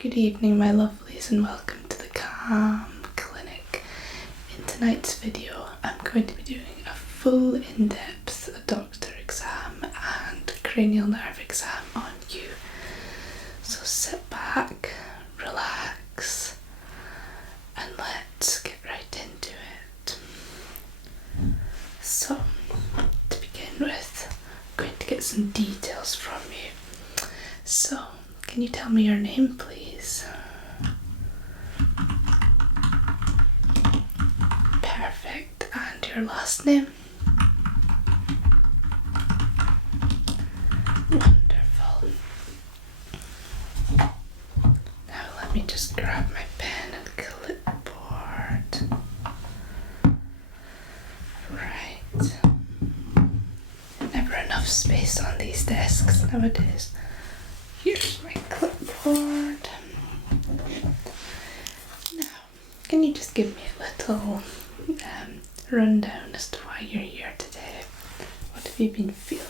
Good evening, my lovelies, and welcome to the Calm Clinic. In tonight's video, I'm going to be doing a full in-depth doctor exam and cranial nerve exam on you. So sit back, relax, and let's get right into it. So, to begin with, I'm going to get some details from you. So, can you tell me your name, please? Perfect. And your last name? Wonderful. Now let me just grab my pen and clipboard. Right. Never enough space on these desks nowadays. Here's my clipboard. Now, can you just give me a little rundown as to why you're here today? What have you been feeling?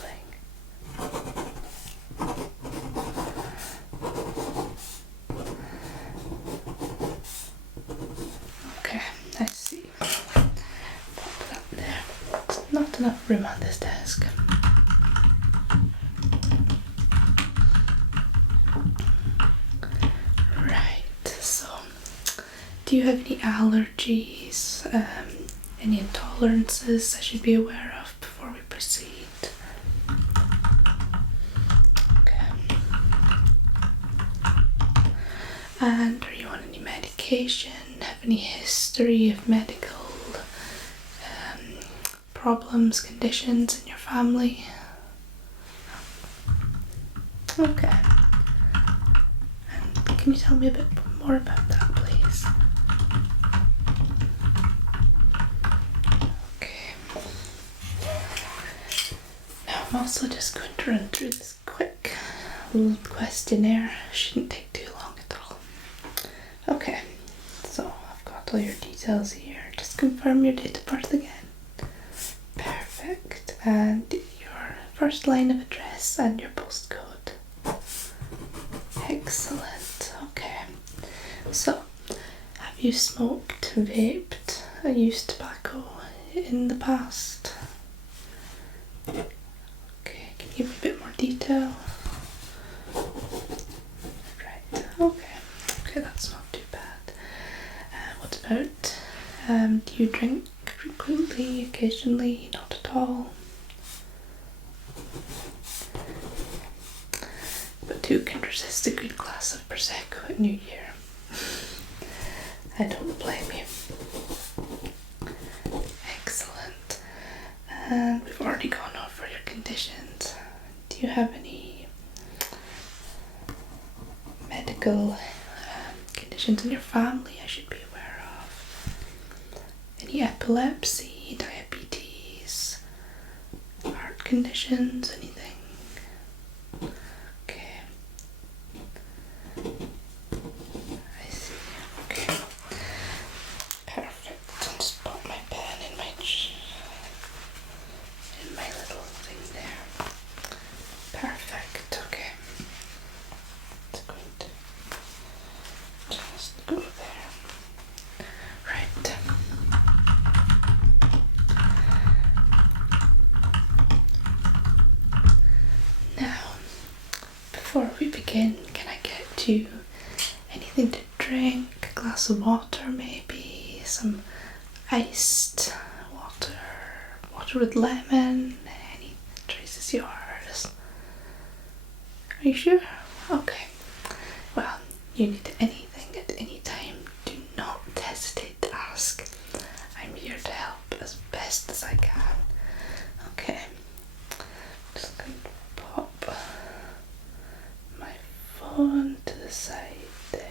Okay, I see. Pop that there. There's not enough room on this desk. Do you have any allergies, any intolerances I should be aware of before we proceed? Okay. And are you on any medication? Have any history of medical problems, conditions in your family? Okay. And can you tell me a bit more about that, please? I'm also just going to run through this quick little questionnaire. Shouldn't take too long at all. Okay, so I've got all your details here. Just confirm your date of birth again. Perfect. And your first line of address and your postcode. Excellent. Okay. So, have you smoked, vaped, or used tobacco in the past? Give me a bit more detail. Right, okay, that's not too bad. What about, do you drink frequently, occasionally, not at all? But who can resist a good glass of Prosecco at New Year? I don't blame you. Excellent. And we've already gone over your conditions. Do you have any medical conditions in your family I should be aware of? Any epilepsy, diabetes, heart conditions, anything? Okay. I see. Okay. Perfect. I'll just pop my pen in my little thing there. Perfect, okay. It's going to just go there. Right. Now, before we begin, can I get you anything to drink? A glass of water maybe? Some iced water? Water with lemon? Any choice is yours. Are you sure? Okay. Well, you need anything at any time. Do not hesitate to ask. I'm here to help as best as I can. Okay. Just going to pop my phone to the side there.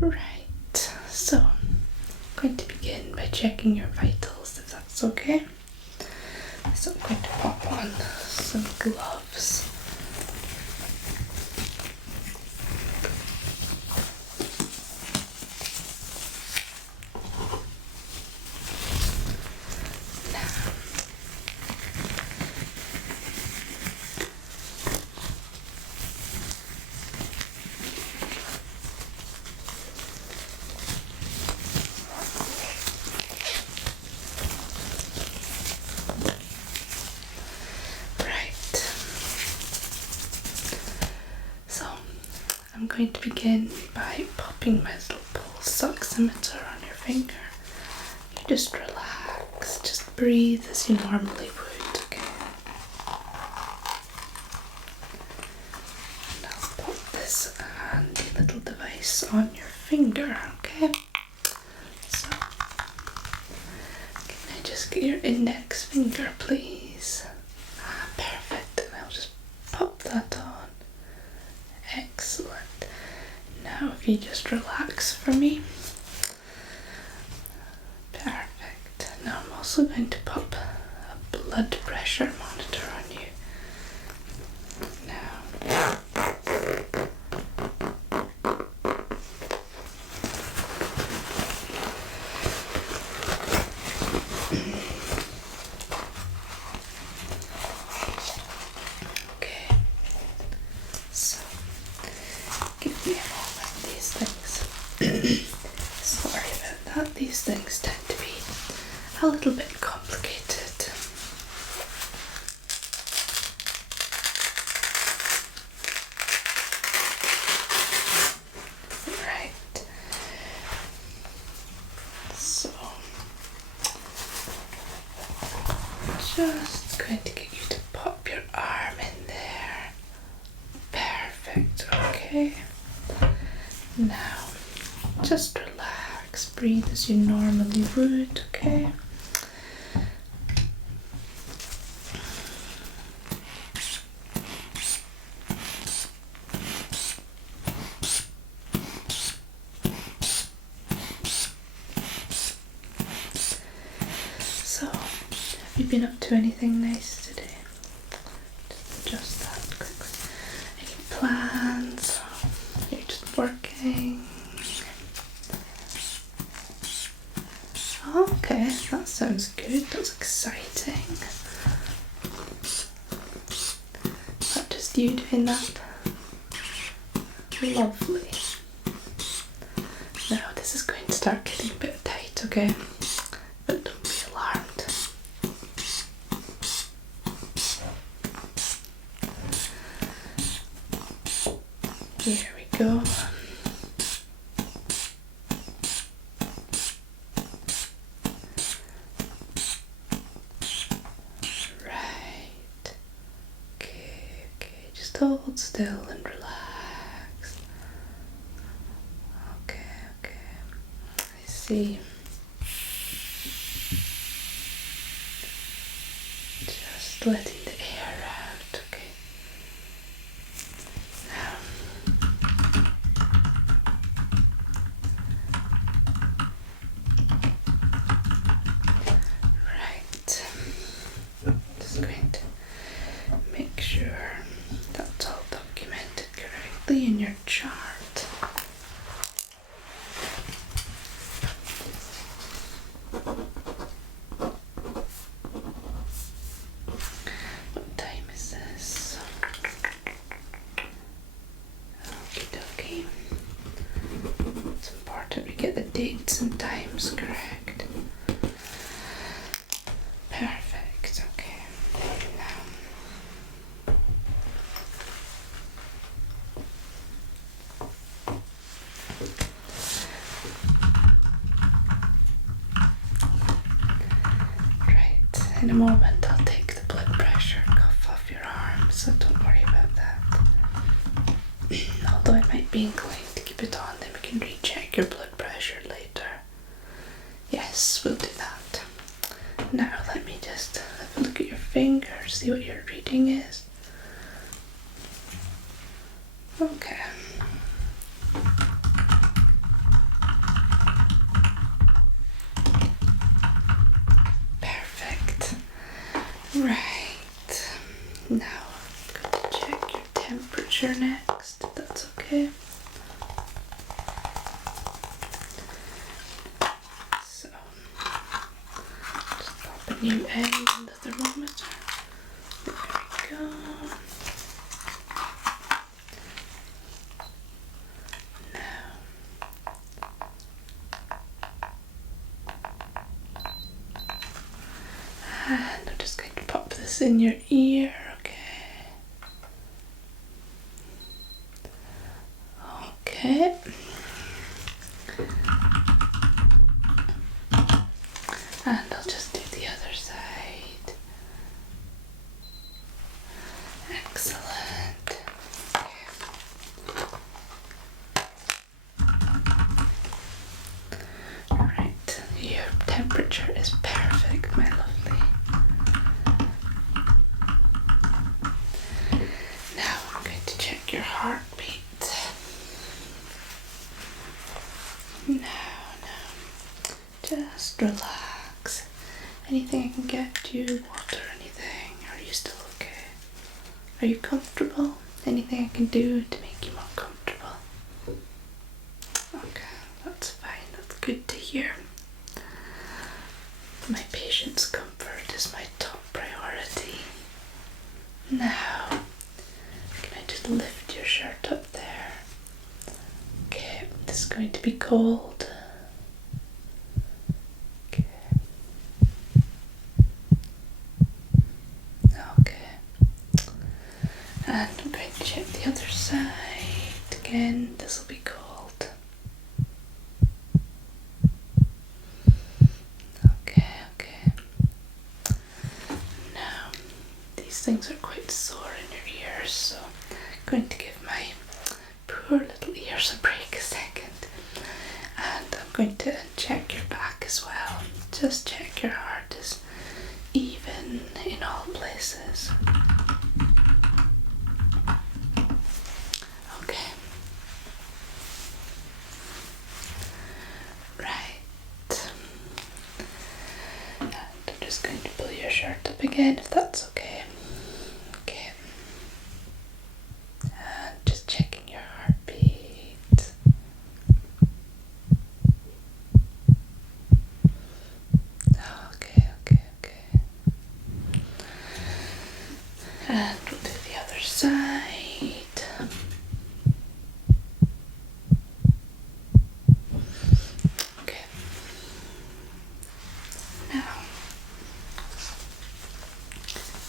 Right. So, I'm going to begin by checking your vitals, if that's okay. So I'm going to pop on some gloves. Now, going to begin by popping my little pulse oximeter on your finger. You just relax, just breathe as you normally would, okay? And I'll pop this handy little device on your finger, okay? So, can I just get your index finger, please? Perfect, and I'll just pop that on. Excellent. Now if you just relax for me. Perfect. Now I'm also going to pop a blood pressure monitor on you. Now. Okay. So, give me a moment. These things. Sorry about that. These things tend to be a little bit complicated. Right. So, just going to get you to pop your arm in there. Perfect. Okay. Now, just relax. Breathe as you normally would, okay? So, have you been up to anything nice today? Just that quickly. Any plans? You're just working? Okay, that sounds good. That's exciting. Not just you doing that. Lovely. Now this is going to start getting a bit tight, okay? But don't be alarmed. Here we go. Right. Okay, just hold still and relax. Okay. I see. Just letting the air out, okay? Right. Just going to make sure that's all documented correctly in your chart. What time is this? Okie dokie. It's important we get the dates and times correct. Perfect, okay. Now. Right, in a moment I'll take the blood pressure cuff off your arm, so don't worry about that. Although I might be inclined to keep it on, then we can recheck your blood pressure later. Yes, we'll do that. Now let me just have a look at your fingers, see what your reading is. Okay. Perfect. Right. Now I'm going to check your temperature next, if that's okay. So, just pop a new end in the thermometer. There we go. And I'm just going to pop this in your ear, okay? just relax. Anything I can get you, water, anything? Are you still okay? Are you comfortable? Anything I can do to make you more comfortable? Okay, that's fine. That's good to hear. My patient's comfort is my top priority. Now, can I just lift your shirt up there? Okay, this is going to be cold. Okay. Okay. And I'm going to check the other side. Again, this will be cold. Things are quite sore in your ears, so I'm going to give my poor little ears a break a second, and I'm going to check your back as well. Just check your heart is even in all places. Okay. Right. And I'm just going to pull your shirt up again if that's okay. And we'll do the other side. Okay. Now,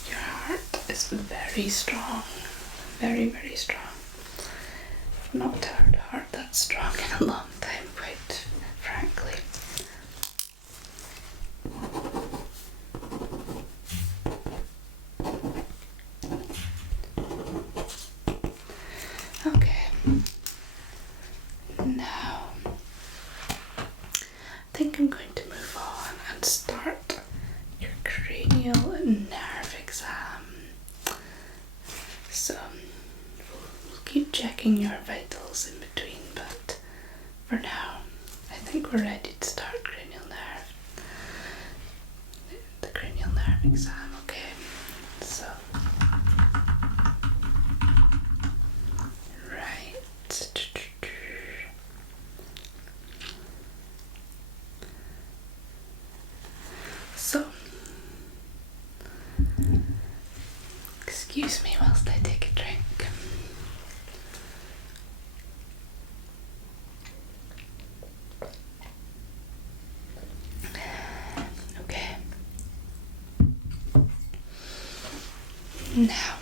your heart is very strong. Very, very strong. I've not heard a heart that strong in a long time, quite frankly. Okay, now I think I'm going to move on and start your cranial nerve exam. So we'll keep checking your vitals in between, but for now I think we're ready to start the cranial nerve exam. Okay, so excuse me whilst I take a drink. Okay. Now,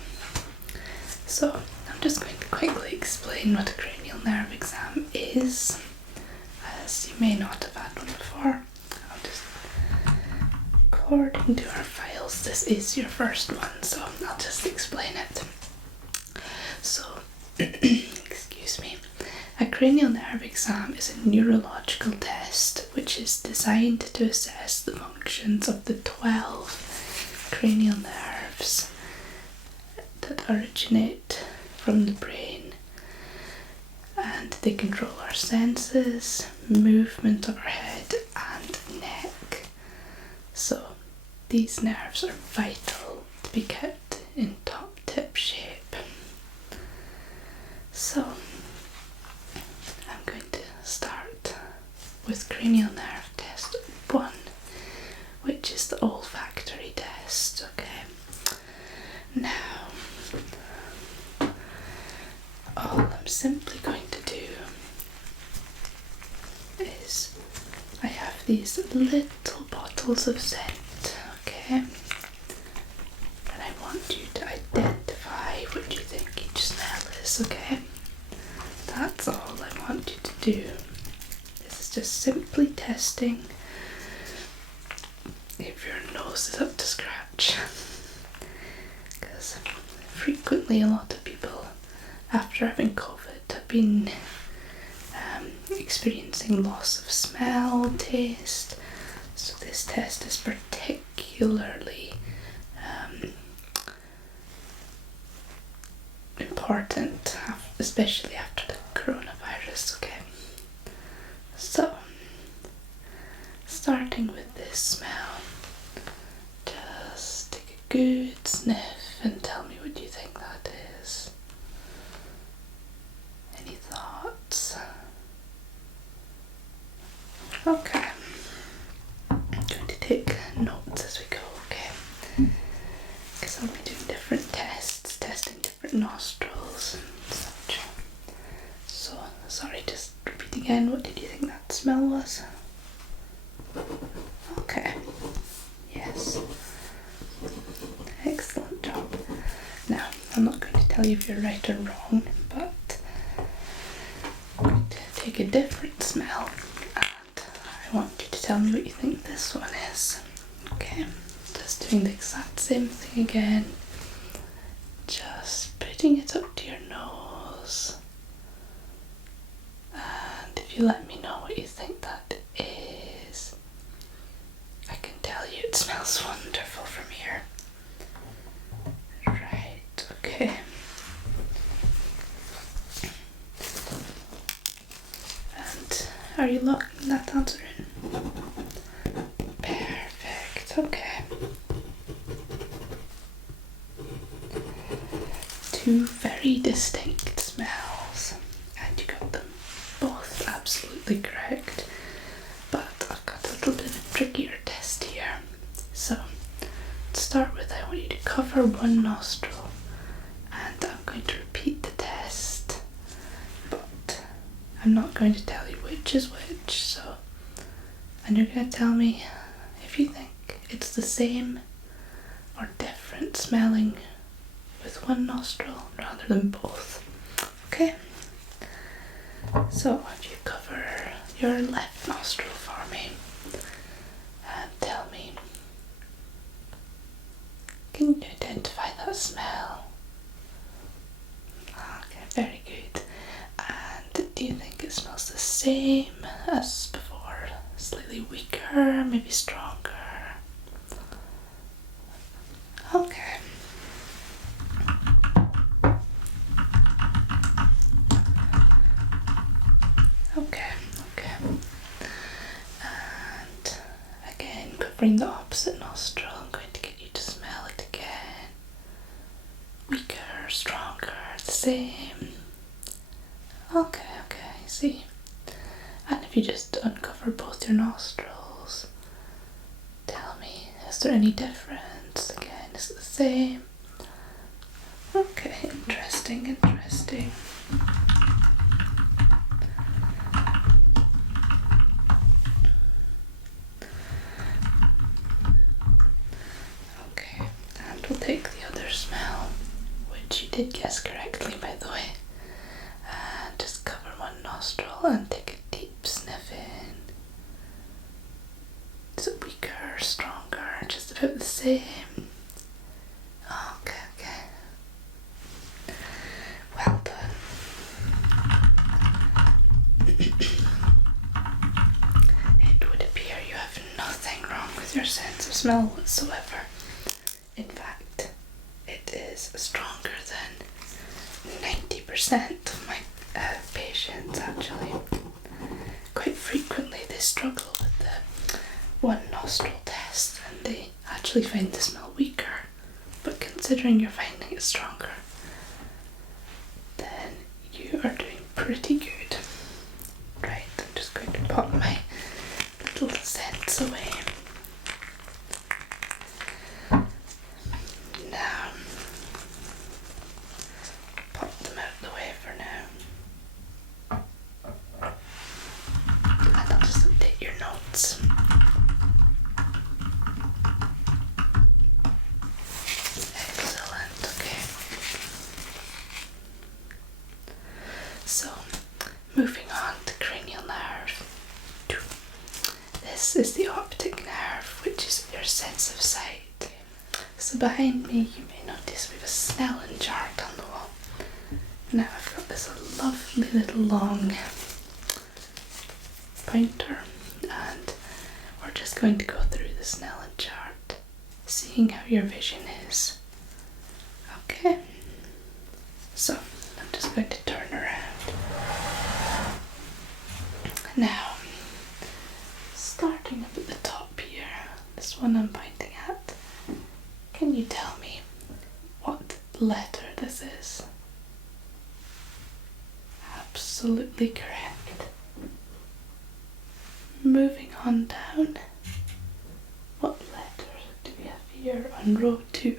so I'm just going to quickly explain what a cranial nerve exam is, as you may not have had one before. According to our files, this is your first one, so I'll just explain it. So, excuse me, a cranial nerve exam is a neurological test which is designed to assess the functions of the 12 cranial nerves that originate from the brain, and they control our senses, movement of our head and neck. So these nerves are vital to be kept in top tip shape. So I'm going to start with cranial nerve test 1, which is the olfactory test. Okay, now all I'm simply going to do is I have these little bottles of scent, okay, and I want you to identify what you think each smell is, okay? That's all I want you to do. This is just simply testing if your nose is up to scratch, because frequently a lot of people after having COVID have been experiencing loss of smell, taste, so this test is particularly important, especially after the coronavirus. Okay, so starting with good sniff and tell me what you think that is. Any thoughts? Okay. I'm going to take notes as we go, okay? Because I'll be doing different tests, testing different nostrils and such. So, sorry, just repeat again, what did you think that smell was? Okay. Yes. Excellent job. Now, I'm not going to tell you if you're right or wrong, but I'm going to take a different smell and I want you to tell me what you think this one is. Okay, just doing the exact same thing again. Just putting it up to your nose. And if you let me know what you think that is, I can tell you it smells wonderful from here. Right, okay. And are you locking that answer in? Perfect, okay. Two very distinct smells, and you got them both absolutely correct. But I've got a little bit of a trickier test here. So, to start with, I want you to cover one nostril, and I'm going to repeat the test, but I'm not going to tell you which is which, so, and you're going to tell me if you think it's the same or different smelling with one nostril rather than both. Okay? So, if you cover your left nostril for me and tell me, can you identify that smell? Okay, very good. And do you think it smells the same as before? Slightly weaker, maybe stronger? Okay. Okay. And again, covering the opposite nostril, I'm going to get you to smell it again. Weaker, stronger, the same. Okay, see. And if you just uncover both your nostrils, tell me, is there any difference? Again, is it the same? Okay, interesting. Okay, and we'll take the other smell, which you did guess correctly, by the way. And just cover one nostril and take a deep sniff in. Is it weaker, stronger, just about the same? Okay. Well done. It would appear you have nothing wrong with your sense of smell whatsoever. In fact, it is stronger than 90% of my patients actually. Quite frequently they struggle with the one nostril test and they actually find the smell weaker. But considering you're finding it stronger, then you are doing pretty good. Right, I'm just going to pop my little scents away. Now, pop them out of the way for now. And I'll just update your notes. Excellent, okay. So, moving on to cranial nerve. This is the optic nerve, which is your sense of sight. So behind me you may notice we have a Snellen chart on the wall. Now I've got this lovely little long pointer and we're just going to go through the Snellen chart, seeing how your vision is. Okay, so I'm just going to turn around. Now, starting up at the top here, this one I'm pointing at, can Can you tell me what letter this is? Absolutely correct. Moving on down, what letter do we have here on row 2?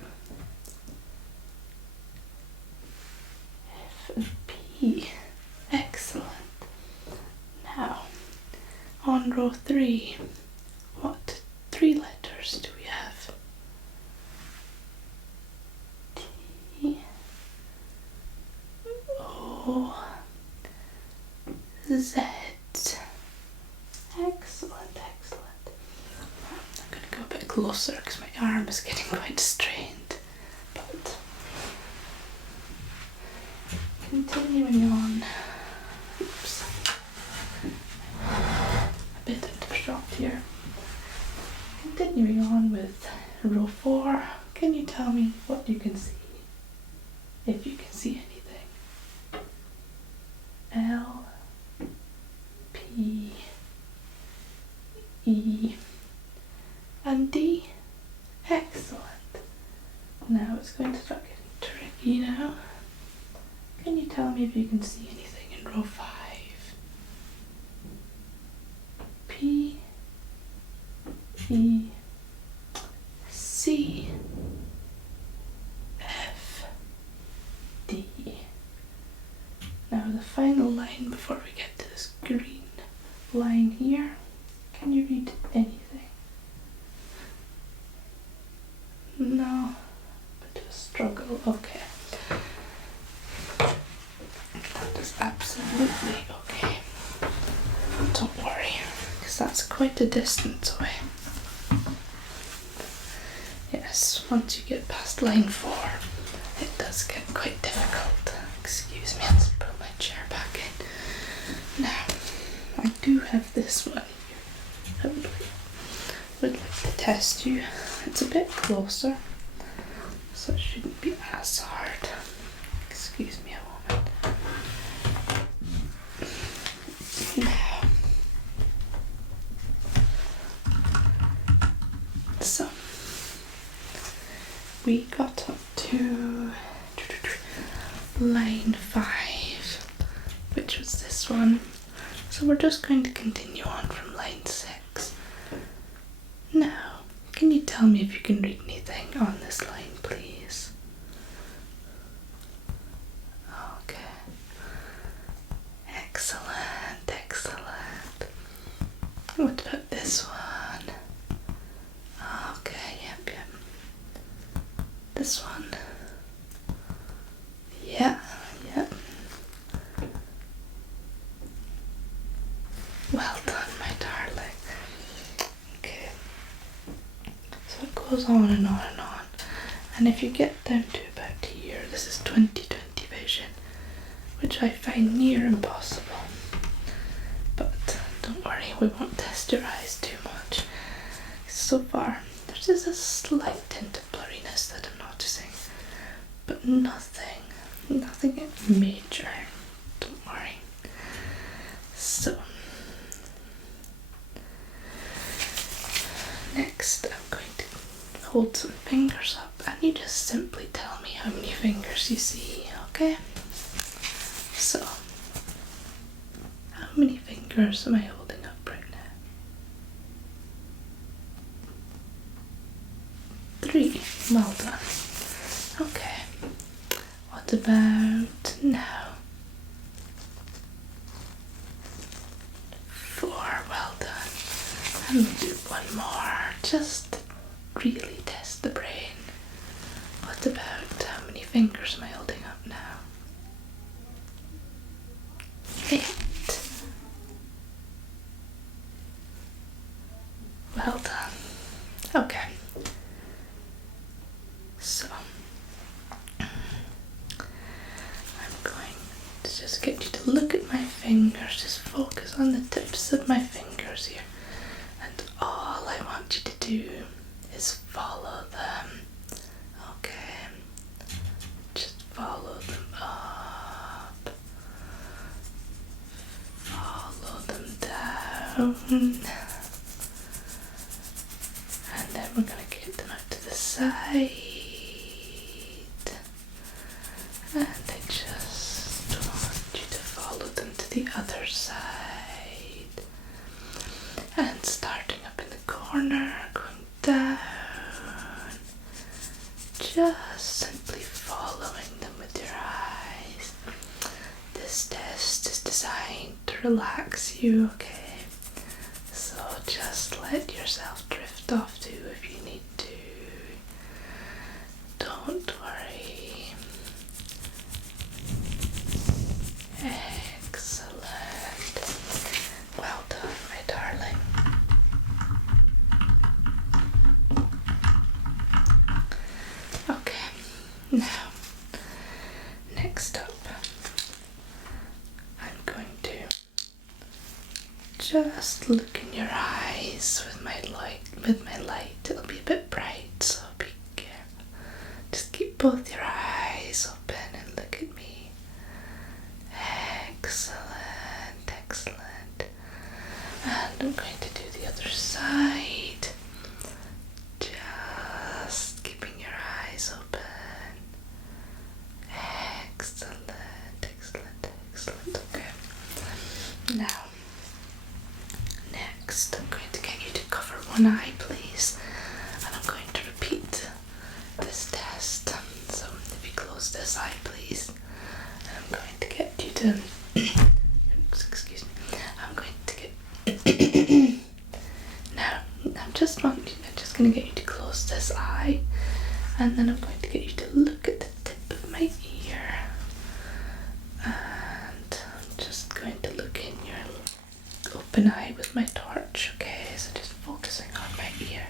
F and P. Excellent. Now, on row 3, what 3 letters do we have? T, O, Z. Excellent, excellent. I'm going to go a bit closer because my arm is getting quite strained. But continuing on. Oops. A bit into shot here. Continuing on with row 4. Can you tell me what you can see? If you can see anything. L, P, E, and D. Excellent. Now it's going to start getting tricky now. Can you tell me if you can see anything in row 5? P, E, C, F, D. Now the final line before we get to this green line here. Can you read anything? No, bit of a struggle. Okay. That is absolutely okay. Don't worry, because that's quite a distance away. Yes, once you get past line 4, it does get quite difficult. Excuse me, let's put my chair back in. Now, I do have this one here. I would like to test you. It's a bit closer, so it shouldn't be as hard. Excuse me a moment. Now, so we got up to line 5, which was this one. So we're just going to continue on from line 6. Now, can you tell me if you can read anything on this line, please? Okay. Excellent, excellent. What about this one? Okay, yep. This one. Yeah. Well done, my darling. Okay. So it goes on and on and on. And if you get down to about here, this is 20/20 vision, which I find near impossible. But don't worry, we won't test your eyes too much. So far, there's just a slight hint of blurriness that I'm noticing, but nothing major. Don't worry. So, next I'm going to hold some fingers up and you just simply tell me how many fingers you see, okay? So, how many fingers am I holding up right now? 3. Well done. Okay. What about now? 4. Well done. And we'll do one more, just to really test the brain. What about how many fingers am I holding up now? 8. Well done. Okay. So, I'm going to just get you to look at my fingers. Just focus on the tips of my fingers here. And all I want you to do is follow them. Okay. Just follow them up. Follow them down. And then we're going to get them out to the side. just simply following them with your eyes. This test is designed to relax you, okay? So just let yourself drift off too if you need to. Don't worry. Excellent. Well done, my darling. Okay, now, next up, I'm going to just look in your eyes with my light. It'll be a bit bright, so be careful. Just keep both your eyes open and look at me. Excellent, excellent. And I'm going to do the other side. Just keeping your eyes open. Excellent, excellent, excellent. Okay. Now, next I'm going to get you to cover one eye, please. And I'm going to repeat this test. So if you close this eye, please. I'm going to get you to excuse me. I'm going to get now I'm just going to get you to close this eye, and then I'm going to get you to look at the tip of my ear, and I'm just going to look in your open eye with my torch, okay? So just focusing on my ear.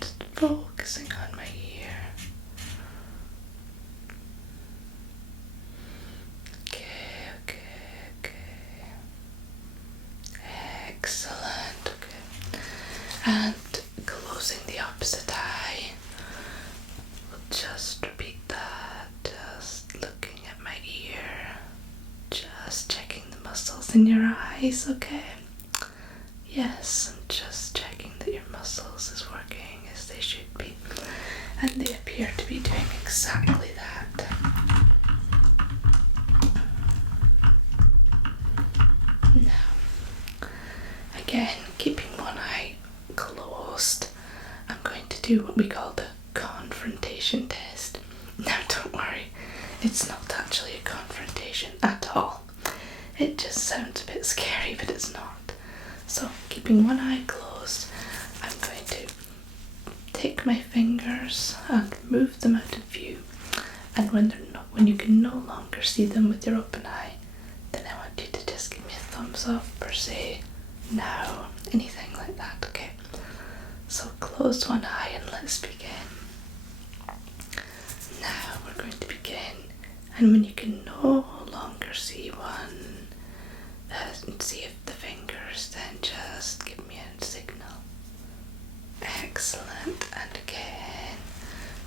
Just focusing on my ear. Okay. Excellent, okay. And closing the opposite eye. We'll just repeat that. Just looking at my ear. Just checking the muscles in your eyes, okay? Yes, I'm just checking that your muscles is working as they should be. And they appear to be doing exactly that. Now, again, keeping one eye closed, I'm going to do what we call the confrontation test. Now, don't worry, it's not actually a confrontation at all. It just sounds a bit scary, but it's not. So, keeping one eye closed, I'm going to take my fingers and move them out of view. And when you can no longer see them with your open eye, then I want you to just give me a thumbs up or say no, anything like that, okay? So close one eye and let's begin. Now we're going to begin, and when you can no longer see see if the fingers, then just give me a signal. Excellent, and again,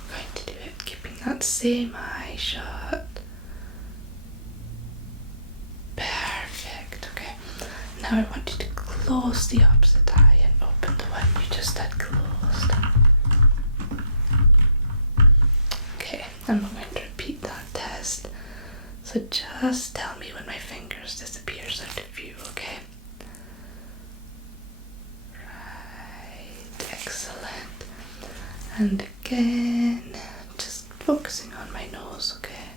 I'm going to do it keeping that same eye shut. Perfect, okay. Now I want you to close the opposite eye and open the one you just had closed. Okay, and I'm going to repeat that test. So just tell me when my fingers disappears out of view, okay? Right, excellent. And again, just focusing on my nose, okay?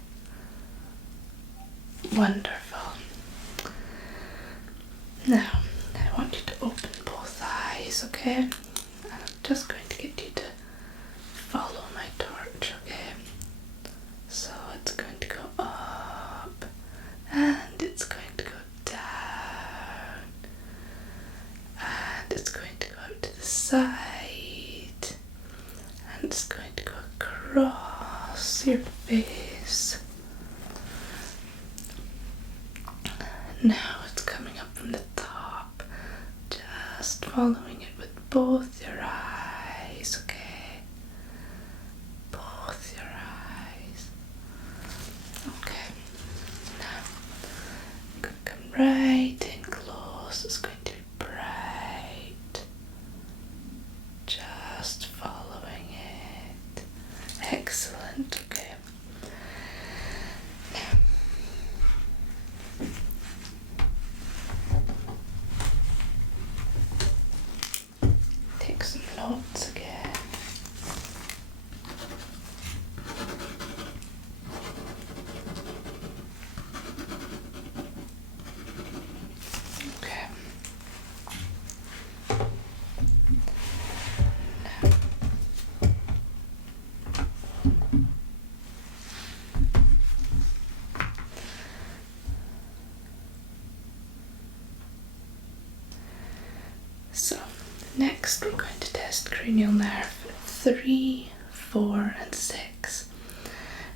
Wonderful. Now, I want you to open both eyes, okay? And I'm just going to get you to follow my torch, okay? So it's going to go up, and it's going to go down, and it's going to go out to the side, and it's going to go across your face. Now it's coming up from the top, just following it with both your eyes, okay? Both your eyes. Okay, now I'm going to come right in close. It's going to be bright. Just following it. Excellent, okay. notes again. Okay. So, next we're going to test cranial nerve 3, 4 and 6,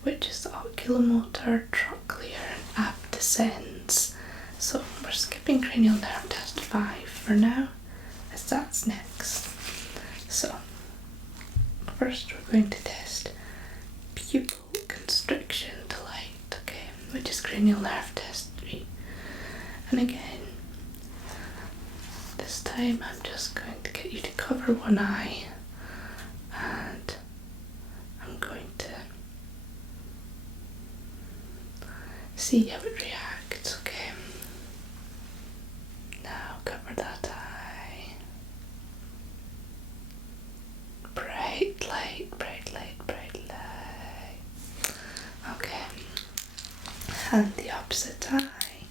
which is the oculomotor, trochlear and abducens. So we're skipping cranial nerve test 5 for now, as that's next. So, first we're going to test pupil constriction to light, okay, which is cranial nerve test 3. And again, this time I'm just going to get you to cover one eye, and I'm going to see how it reacts, okay? Now cover that eye. Bright light, bright light, bright light. Okay. And the opposite eye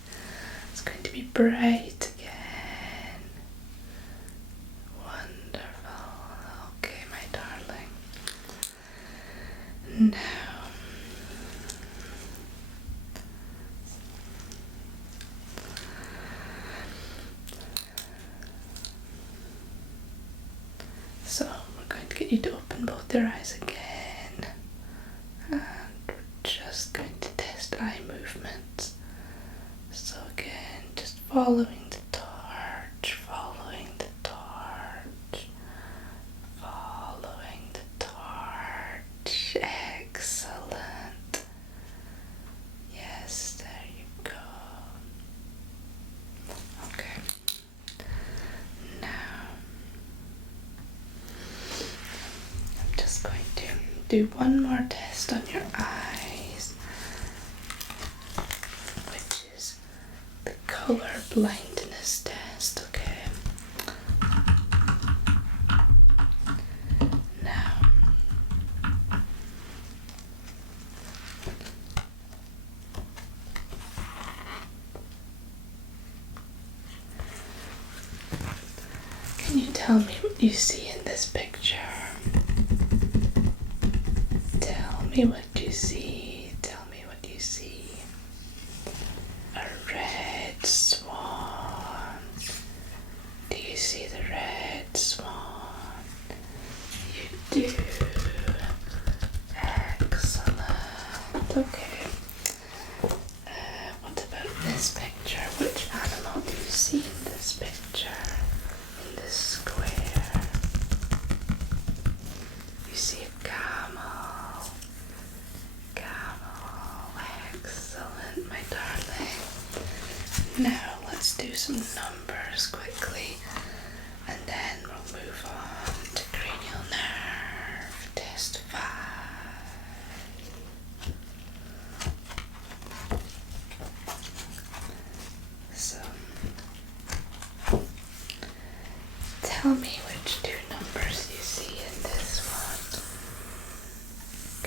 is going to be bright again. Wonderful. Okay, my darling. Now, so we're going to get you to open both your eyes again, and we're just going to test eye movements. So again, just following the torch, following the torch, following the torch. Excellent. Yes, there you go. Okay. Now, I'm just going to do one more test on your eyes, which is the color blindness test, okay? Now, can you tell me what you see in this picture? Tell me what you see. Tell me what you see. A red swan. Do you see the red swan? You do. Excellent. Okay. What about this picture? Which animal do you see in this picture? In this square? You see a camel. Camel. Excellent, my darling. Now let's do some numbers quickly, and then we'll move on to cranial nerve test 5. So, tell me which two numbers you see in this one.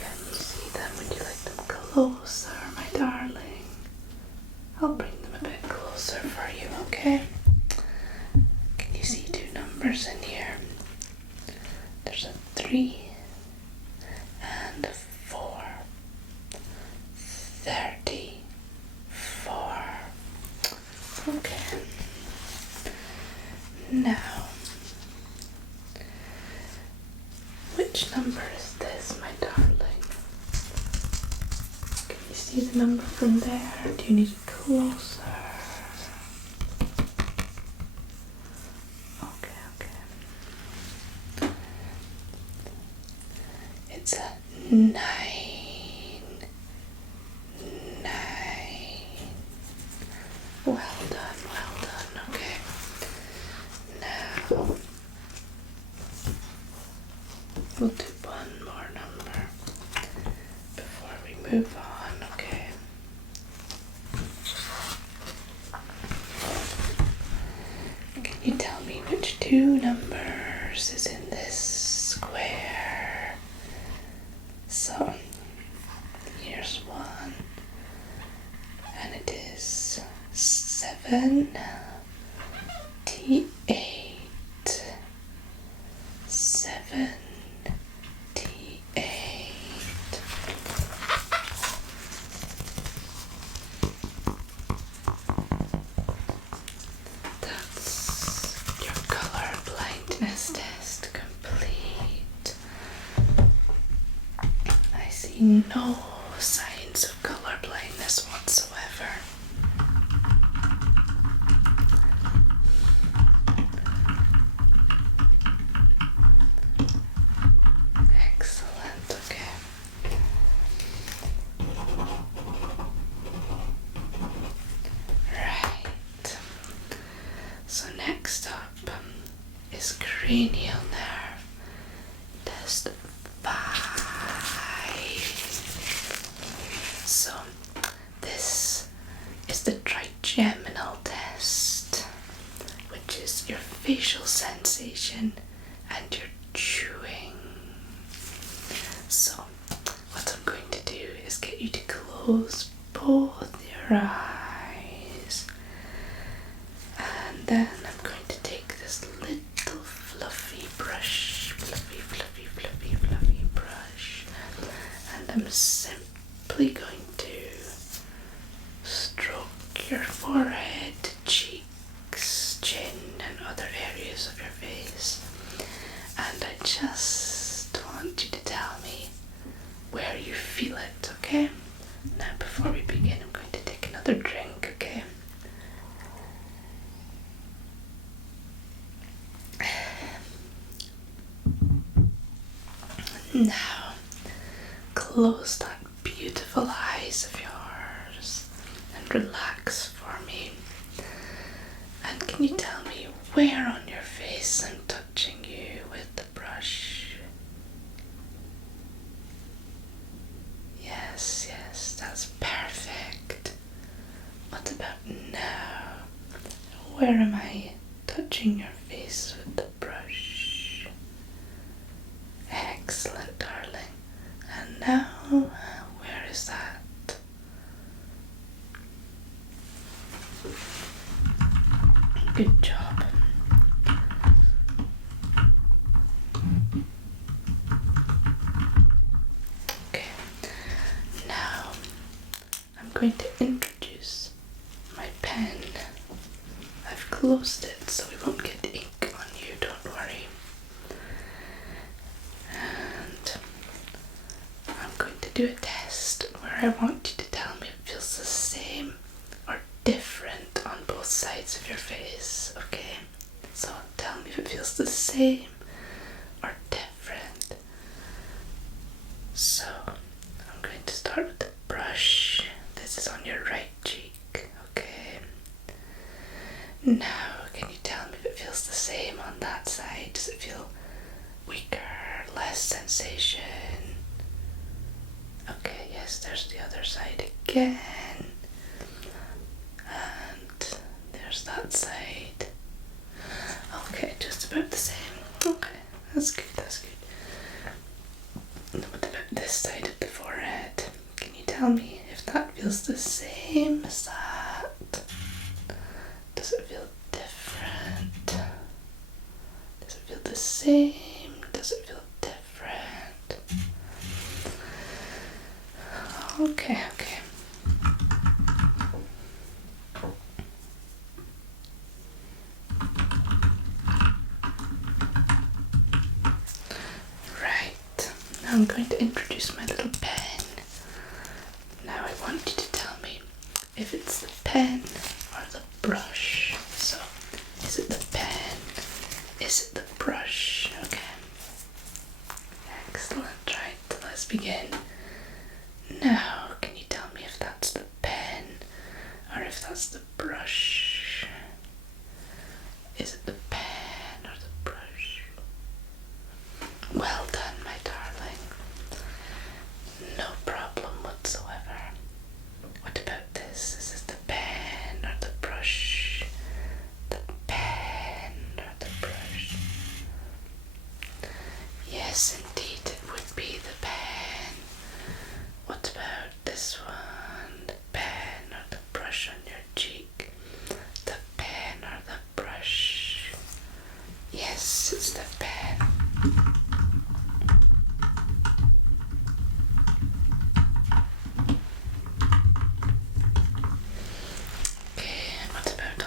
Can you see them? Would you like them closer, my darling? I'll bring them a bit closer for you, okay? Can you see two numbers in here? There's a 3 and a 4. 34. Okay. Now, which number is this, my darling? Can you see the number from there? Do you need it closer? Okay. It's a 9. 9. Well done, okay. Now, we'll do one more number before we move on, okay? Can you tell me which two numbers is in this That's your colour blindness test complete. I see no signs of colour blindness whatsoever. Excellent, okay. Right. So next up is cranial nerve test 5. So this is the trigeminal test, which is your facial sensation and your chewing. So what I'm going to do is get you to close both your eyes, and then I'm going to take this little fluffy brush, fluffy brush, and I'm simply going to stroke your forehead, cheeks, chin, and other areas of your face. And I just want you to tell me where you feel it, okay? Now before we begin, I'm going to take another drink, okay? Now, close that beautiful eyes of yours and relax for me. And can you tell me where on your face I'm touching you with the brush? Yes, that's perfect. What about now? Where am I touching your face with the brush? Excellent, darling. And now, where is that? Good job. Okay, now I'm going to introduce my pen. I've closed it so we won't get ink on you, don't worry. And I'm going to do a test where I want you to tell me if it feels the same or different on both sides of your face, okay? So tell me if it feels the same or different. So I'm going to start with the brush. This is on your right cheek, okay? Now, can you tell me if it feels the same on that side? Does it feel weaker, less sensation? Okay, yes, there's the other side again. And there's that side. Okay, just about the same. Okay, that's good. And what about this side of the forehead? Can you tell me if that feels the same as that? Does it feel different? Does it feel the same? Does it feel different? Okay. Right, now I'm going to introduce my little pen. Now I want you to tell me if it's the pen or the brush. So, is it the pen? Is it the brush? Okay. Excellent, right, let's begin. Now, can you tell me if that's the pen or if that's the brush? Is it the pen or the brush? Well done, my darling. No problem whatsoever. What about this? Is it the pen or the brush? The pen or the brush? Yes, indeed, it would be the pen. What about this one? The pen or the brush on your cheek?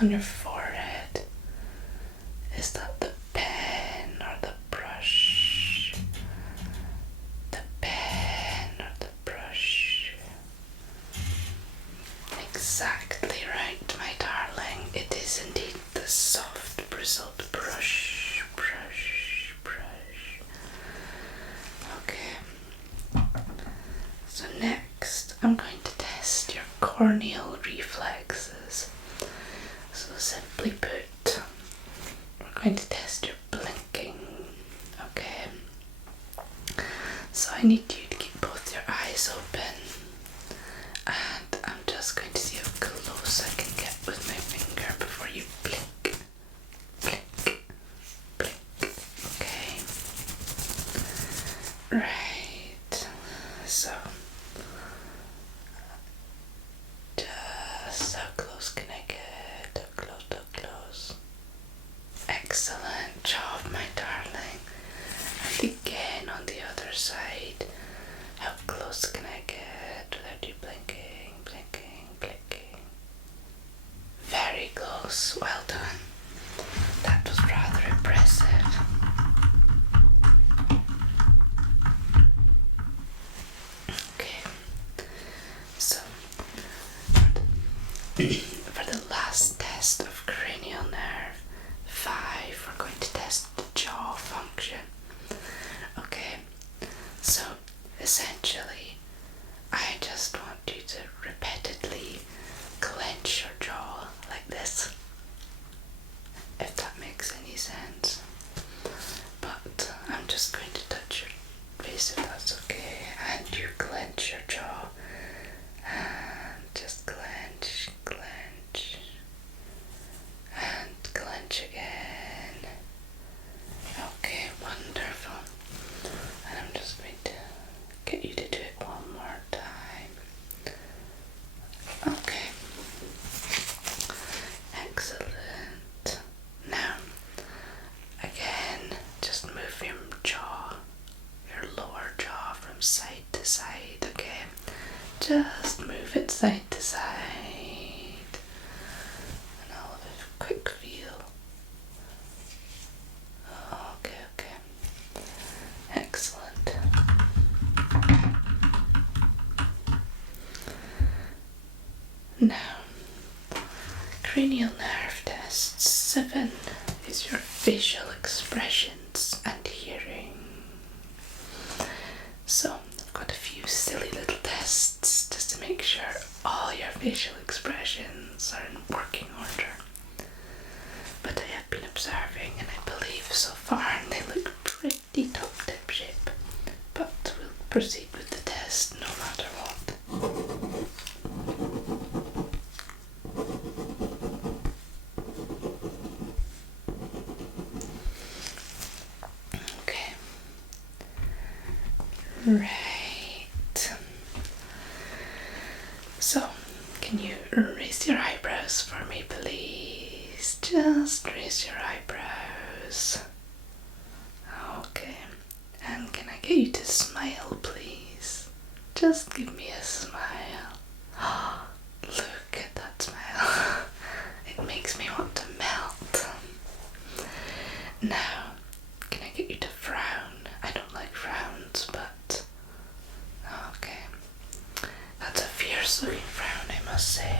on your forehead. Is that the pen or the brush? The pen or the brush? Exactly right, my darling. It is indeed the soft bristled brush. Okay. So next, I'm going to test your corneal reflexes. So simply put, we're going to test your blinking. Okay. So I need you to keep both your eyes open, and I'm just going to see how close I can get with my finger before you blink. Blink. Blink. Okay. Right. So just how close can I get? How close? Excellent job, my darling. And again on the other side. How close can I get without you blinking, blinking, blinking? Very close. Well done. That was rather impressive. Okay. So, for the last test of cranial nerve 5, we're going to test the jaw function. Okay, so essentially, I just want you to repeatedly clench your jaw like this, if that makes any sense. But I'm just going to touch your face if that's okay, and you clench your jaw, and just clench, clench, and clench again. Okay, wonderful. And I'm just going to get you to do it one more time. Okay. Excellent. Now, again, just move your jaw, your lower jaw from side to side, okay? Just move it side to side. And I'll have a quick feel. Okay. Excellent. Now, cranial nerve test 7 is your facial expressions and hearing. So, I've got a few silly little tests just to make sure all your facial expressions are in working order. But I have been observing, and I believe so far they look pretty top-tip shape. But we'll proceed with the test no matter what. Okay. Right. So, can you raise your eyebrows for me, please? Just raise your eyebrows. Okay. And can I get you to smile, please? Just give me a smile. Look at that smile. It makes me want to melt. Now, can I get you to frown? I don't like frowns, but okay. That's a fierce looking frown, I must say.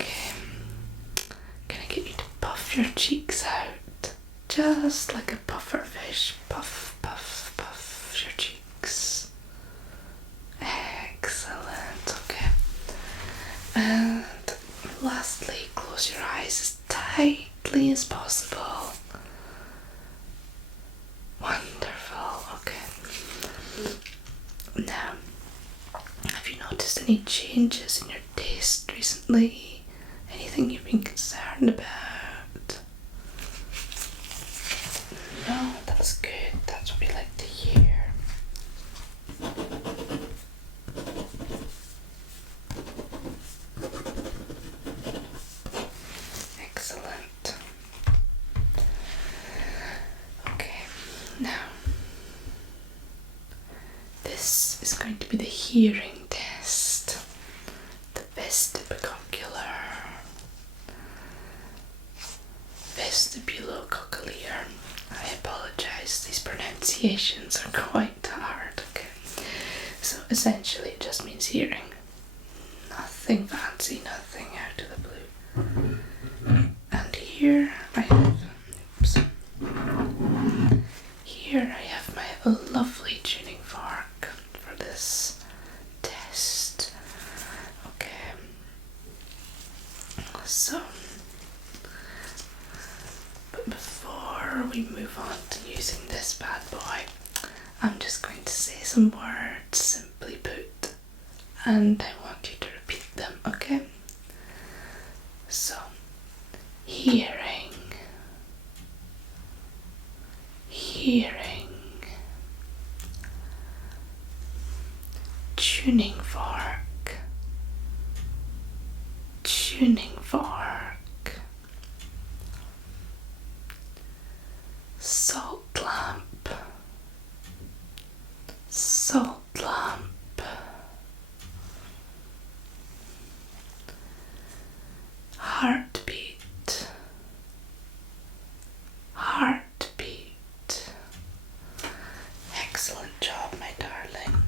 Okay. Can I get you to puff your cheeks out? Just like a puffer fish. Puff, puff, puff your cheeks. Excellent. Okay. And lastly, close your eyes as tightly as possible. Wonderful. Okay. Now, have you noticed any changes in your taste recently? Anything you've been concerned about? No, that's good. That's what we like to hear. Excellent. Okay, now this is going going to be the hearing test. The vestibulocochlear. Vestibulocochlear. I apologise, these pronunciations are quite hard, okay? So essentially it just means hearing. Nothing fancy, nothing out of the blue. And here I have, here I have my lovely tuning fork for this test. Okay, so, but before we move on to using this bad boy, I'm just going to say some words, simply put, and I want you to repeat them, okay? So, hearing, hearing, tuning fork, tuning fork, salt lamp, salt lamp, heartbeat, heartbeat. Excellent job, my darling.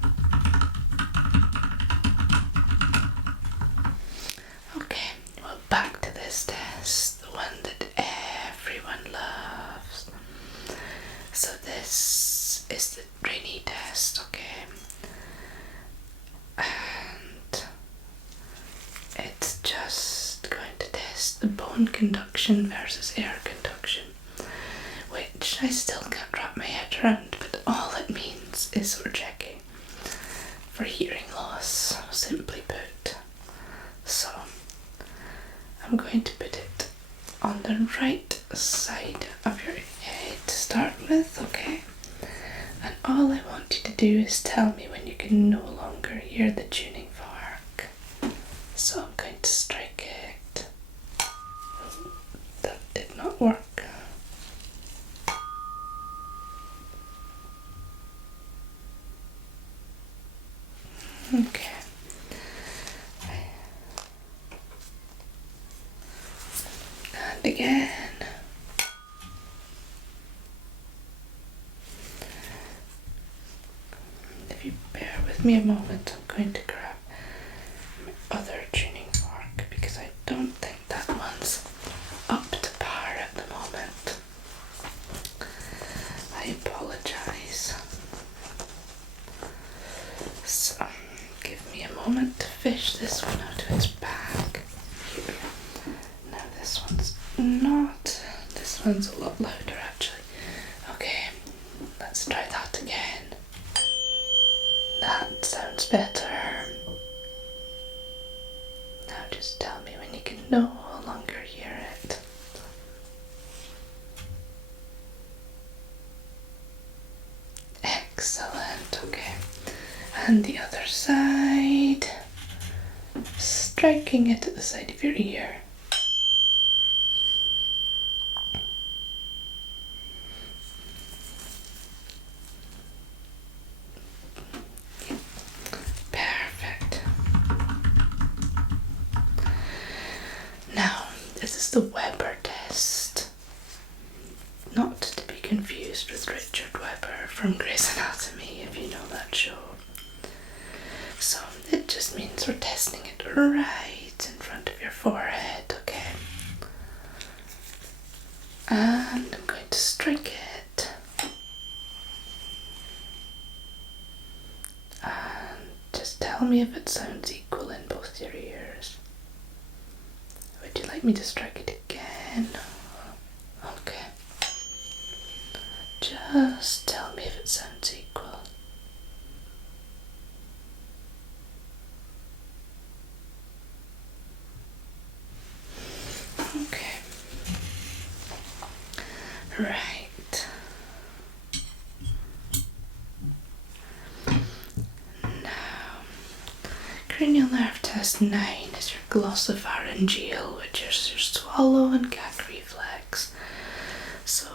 Okay, well, back to this test, the one that everyone loves. So this is the rainy test, okay? And it's just going to test the bone conduction versus air conduction, which I still can't wrap my head around, but all it means is we're checking for hearing loss, simply put. So I'm going to put it on the right side of your head to start with, okay? And all I want you to do is tell me when you can no longer hear the tuning fork. So I'm going to strike it. That did not work. Okay. And again. If you bear with me a moment, I'm going to grab my other tuning fork because I don't think that one's up to par at the moment. I apologise. So, give me a moment to fish this one out of its bag. Here. Now this one's not. This one's a lot louder actually. Okay, let's try that again. That sounds better. Now just tell me when you can no longer hear it. Excellent, okay. And the other side. Striking it at the side of your ear. Perfect. Now, this is the Weber test. Not to be confused with Richard Weber from Grey's Anatomy, if you know that show. So, it just means we're testing it right in front of your forehead, okay? And I'm going to strike it. And just tell me if it sounds equal in both your ears. Would you like me to strike it again? Okay. Just tell me if it sounds equal. Okay. Right. Now, cranial nerve test 9 is your glossopharyngeal, which is your swallow and gag reflex. So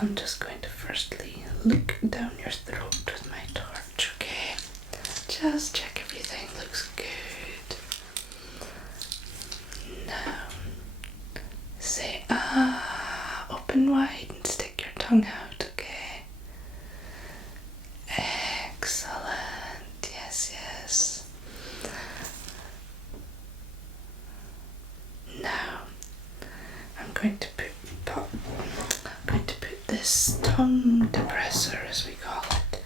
I'm just going to firstly look down your throat with my torch, okay? just check everything looks good. Now, say open wide and stick your tongue out, okay? Excellent, yes. Now, I'm going to put this tongue depressor, as we call it,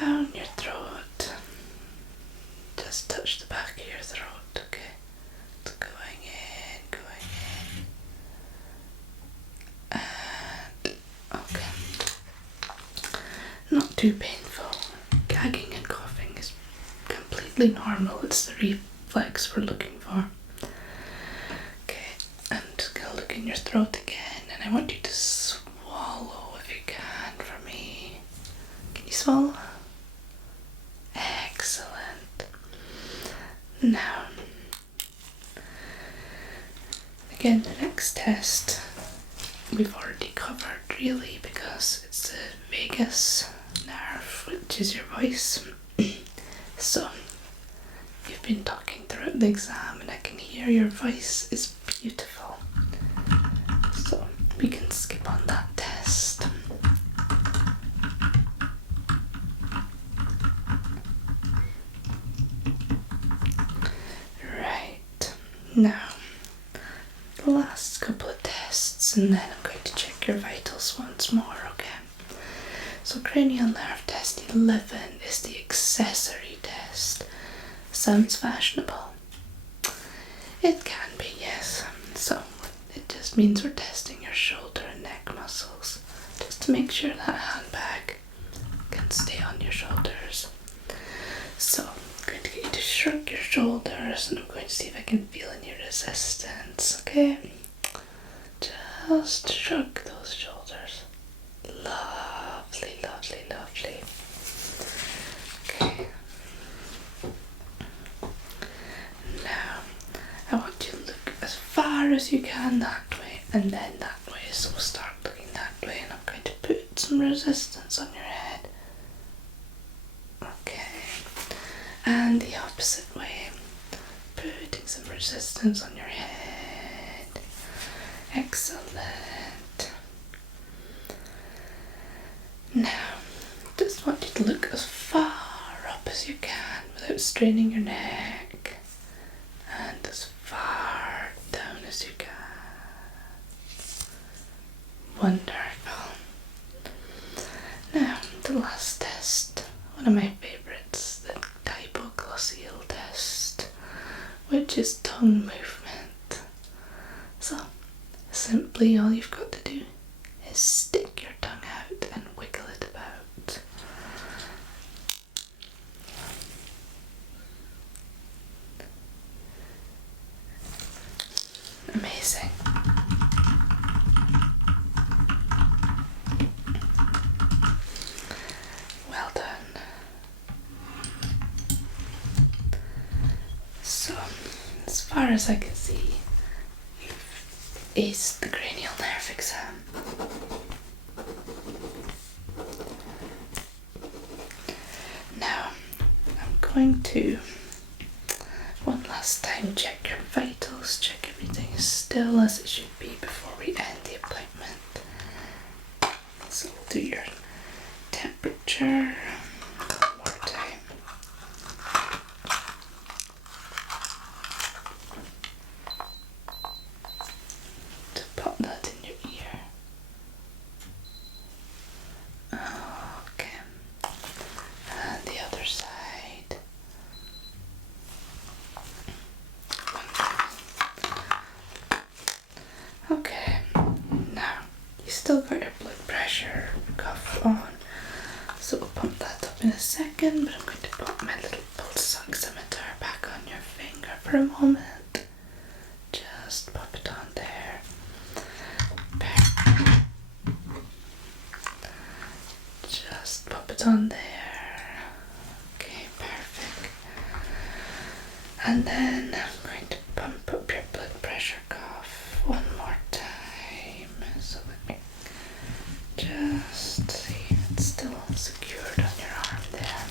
down your throat. Just touch the back of your throat, okay? It's going in. And, okay. Not too painful. Gagging and coughing is completely normal. It's the reflex we're looking for. Okay, I'm just gonna look in your throat again, and I want you to swallow if you can for me. Can you swallow? Excellent. Now, again, the next test we've already covered, really, because it's the vagus nerve, which is your voice. So, you've been talking throughout the exam, and I can hear your voice is beautiful. So, we can skip on that test. Right, now, the last couple of tests, and then I'm going to check your vitals once more, okay? So cranial nerve test 11 is the accessory test. Sounds fashionable. It can be, yes. So it just means we're testing your shoulder and neck muscles, just to make sure that handbag can stay on your shoulders. So I'm going to get you to shrug your shoulders, and I'm going to see if I can feel any resistance, okay? Just shrug those shoulders. Lovely, lovely, lovely. Okay. Now, I want you to look as far as you can that way, and then that way. So we'll start looking that way, and I'm going to put some resistance on your head. Okay. And the opposite way. Putting some resistance on your head. Excellent. Now, just want you to look as far up as you can without straining your neck, and as far down as you can. Wonderful. Now, the last test, one of my favourites, the hypoglossal test, which is tongue movement. So, simply all you've got to do is stick your tongue out and wiggle it about. Amazing. Well done. So, as far as I can see, you've aced the cranial nerve exam. Now, I'm going to one last time check your vitals, check everything is still as it should be before we end the appointment. So we'll do your temperature one more time. To pop that in your ear. Okay. And the other side. Okay, now you still got your blood pressure cuff on, so we'll pump that up in a second, but I'm going to put my little pulse oximeter back on your finger for a moment. Just pop it on there. Just pop it on there. Okay, perfect. And then I'm going to pump up your blood pressure cuff one more time. So let me just see, it's still secured on your arm there.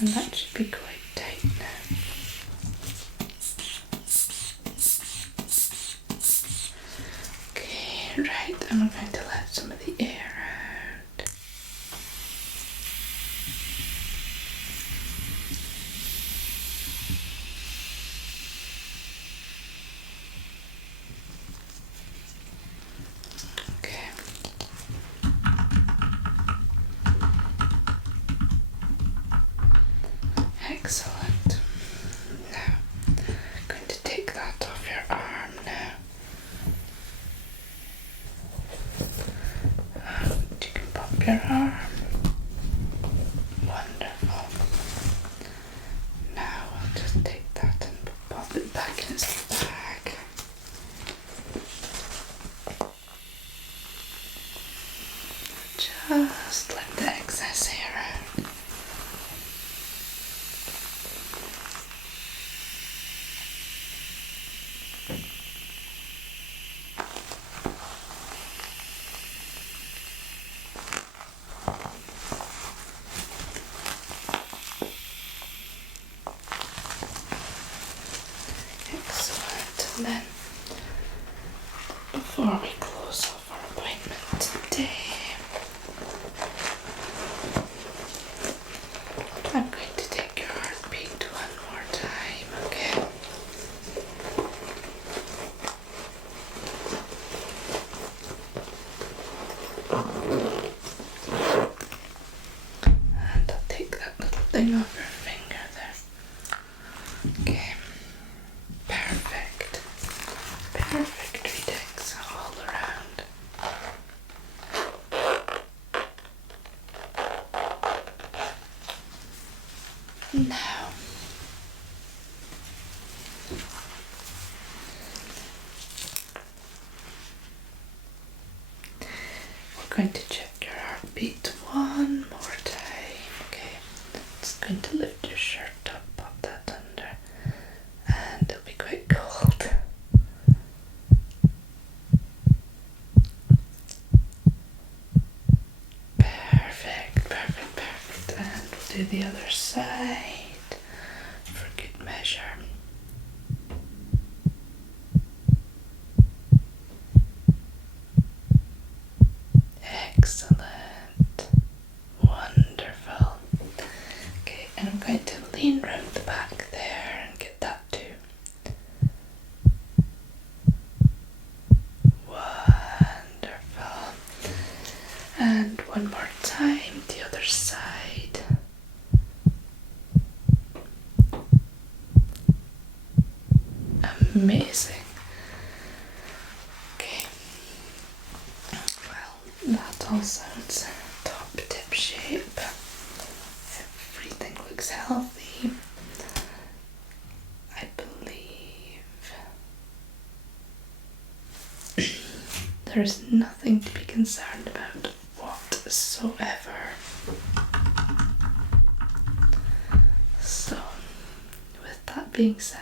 And that should be quite tight now. Okay, right, and I'm going to let some of the air out. Okay. Excellent. Now, I'm going to take that off your arm now. And you can pop your arm. Wonderful. Now I'll just take that and pop it back in its bag. Just let the excess air out. Excellent. And then, before we close off our appointment today, I'm going to take your heartbeat one more time, okay? And I'll take that little thing off your finger there. Okay. Perfect. Perfect readings all around. Now, we're going to check your heartbeat one more time. Okay, just going to lift your shirt up, pop that under, and it'll be quite cold. Perfect, perfect, perfect. And we'll do the other side for good measure. Excellent. Wonderful. Okay, and I'm going to lean round the back there and get that too. Wonderful. And one more time, the other side. Amazing. Okay. Well, that all sounds top tip shape. Everything looks healthy. I believe there's nothing to be concerned about whatsoever. So, with that being said,